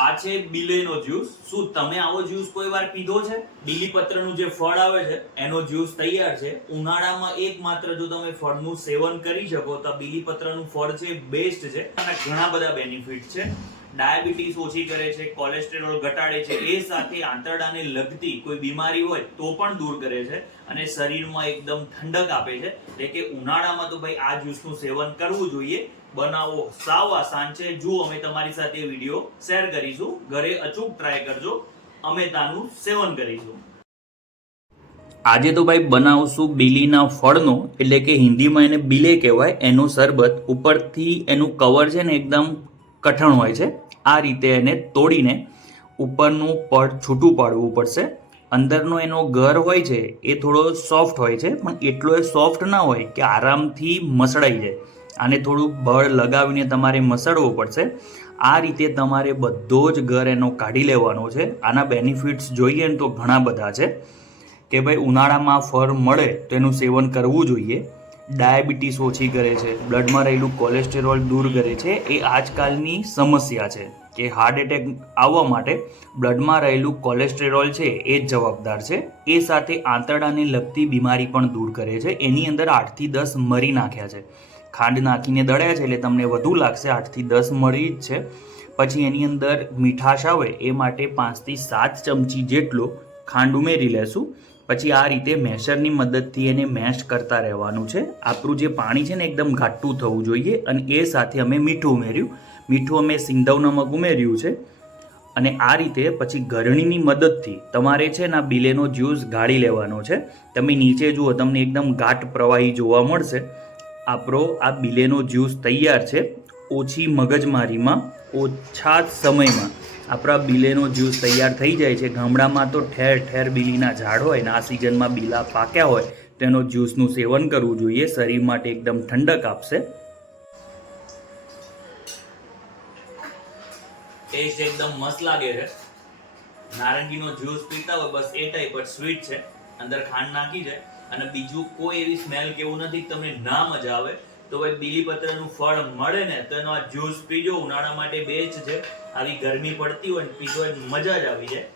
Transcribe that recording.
આ છે બીલેનો જ્યુસ. શું તમે આવો જ્યુસ કોઈ વાર પીધો છે? બીલીપત્રનું જે ફળ આવે છે એનો જ્યુસ તૈયાર છે. ઉનાળામાં એકમાત્ર જો તમે ફળનું સેવન કરી શકો તો બીલીપત્રનું ફળ છે બેસ્ટ છે. અને ઘણા બધા બેનિફિટ છે. ડાયાબિટીસ ઓછી કરે છે, કોલેસ્ટેરોલ ઘટાડે છે, એ સાથે આંતરડાને લગતી કોઈ બીમારી હોય તો પણ દૂર કરે છે અને શરીરમાં એકદમ ઠંડક આપે છે. એટલે કે ઉનાળામાં તો ભાઈ આ જ્યુસનું સેવન કરવું જોઈએ. બનાવો સાવ આસાન છે. જુઓ, અમે તમારી સાથે વિડીયો શેર કરીશું. ઘરે અચૂક ટ્રાય કરજો. અમે તાનું સેવન કરીશું. આજે તો ભાઈ બનાવશું બીલીના ફળનો, એટલે કે હિન્દીમાં એને બીલે કહેવાય, એનું શરબત. ઉપરથી એનું કવર છે ને એકદમ કઠણ હોય છે. આ રીતે એને તોડીને ઉપરનું પડ છૂટું પાડવું પડશે. અંદરનો એનો ઘર હોય છે એ થોડો સોફ્ટ હોય છે, પણ એટલો એ સોફ્ટ ના હોય કે આરામથી મસળાઈ જાય. આને થોડું બળ લગાવીને તમારે મસળવું પડશે. આ રીતે તમારે બધો જ ઘર એનો કાઢી લેવાનો છે. આના બેનિફિટ્સ જોઈએ ને તો ઘણા બધા છે કે ભાઈ ઉનાળામાં ફળ મળે તો એનું સેવન કરવું જોઈએ. ડાયાબિટીસ ઓછી કરે છે, બ્લડમાં રહેલું કોલેસ્ટેરોલ દૂર કરે છે. એ આજકાલની સમસ્યા છે કે હાર્ટ એટેક આવવા માટે બ્લડમાં રહેલું કોલેસ્ટેરોલ છે એ જ જવાબદાર છે. એ સાથે આંતરડાને લગતી બીમારી પણ દૂર કરે છે. એની અંદર 8 થી 10 મરી નાખ્યા છે. ખાંડ નાખીને દળ્યા છે એટલે તમને વધુ લાગશે. 8 થી 10 મરી જ છે. પછી એની અંદર મીઠાશ આવે એ માટે 5 થી 7 ચમચી જેટલો ખાંડ ઉમેરી લેશું. પછી આ રીતે મેશરની મદદથી એને મેશ કરતા રહેવાનું છે. આપણું જે પાણી છે ને એકદમ ઘાટું થવું જોઈએ. અને એ સાથે અમે મીઠું ઉમેર્યું. મીઠું અમે સિંધવ નમક ઉમેર્યું છે. અને આ રીતે પછી ગરણીની મદદથી તમારે છે ને બીલેનો જ્યુસ ગાળી લેવાનો છે. તમે નીચે જુઓ, તમને એકદમ ઘાટ પ્રવાહી જોવા મળશે. આપણો આ બીલેનો જ્યુસ તૈયાર છે. ઓછી મગજમારીમાં, ઓછા સમયમાં આપણા બીલેનો જ્યુસ તૈયાર થઈ જાય છે. ગામડામાં તો ઠેર ઠેર બીલીના ઝાડ હોય ને આ સિઝનમાં બીલા પાક્યા હોય તો એનો જ્યુસનું સેવન કરવું જોઈએ. શરીર માટે એકદમ ઠંડક આપશે. ટેસ્ટ એકદમ મસ્ત લાગે છે. નારંગીનો જ્યુસ પીતા હોય બસ એ ટાઈપ જ સ્વીટ છે. અંદર ખાંડ નાખી છે અને બીજું કોઈ એવી સ્મેલ કે એવું નથી તમને ના મજા આવે. તો ભાઈ બીલીપત્રનું ફળ મળે ને તો એનો આ જ્યુસ પીજો. ઉનાળા માટે બેસ્ટ છે. આવી ગરમી પડતી હોય ને પીજો મજા જ આવી જાય.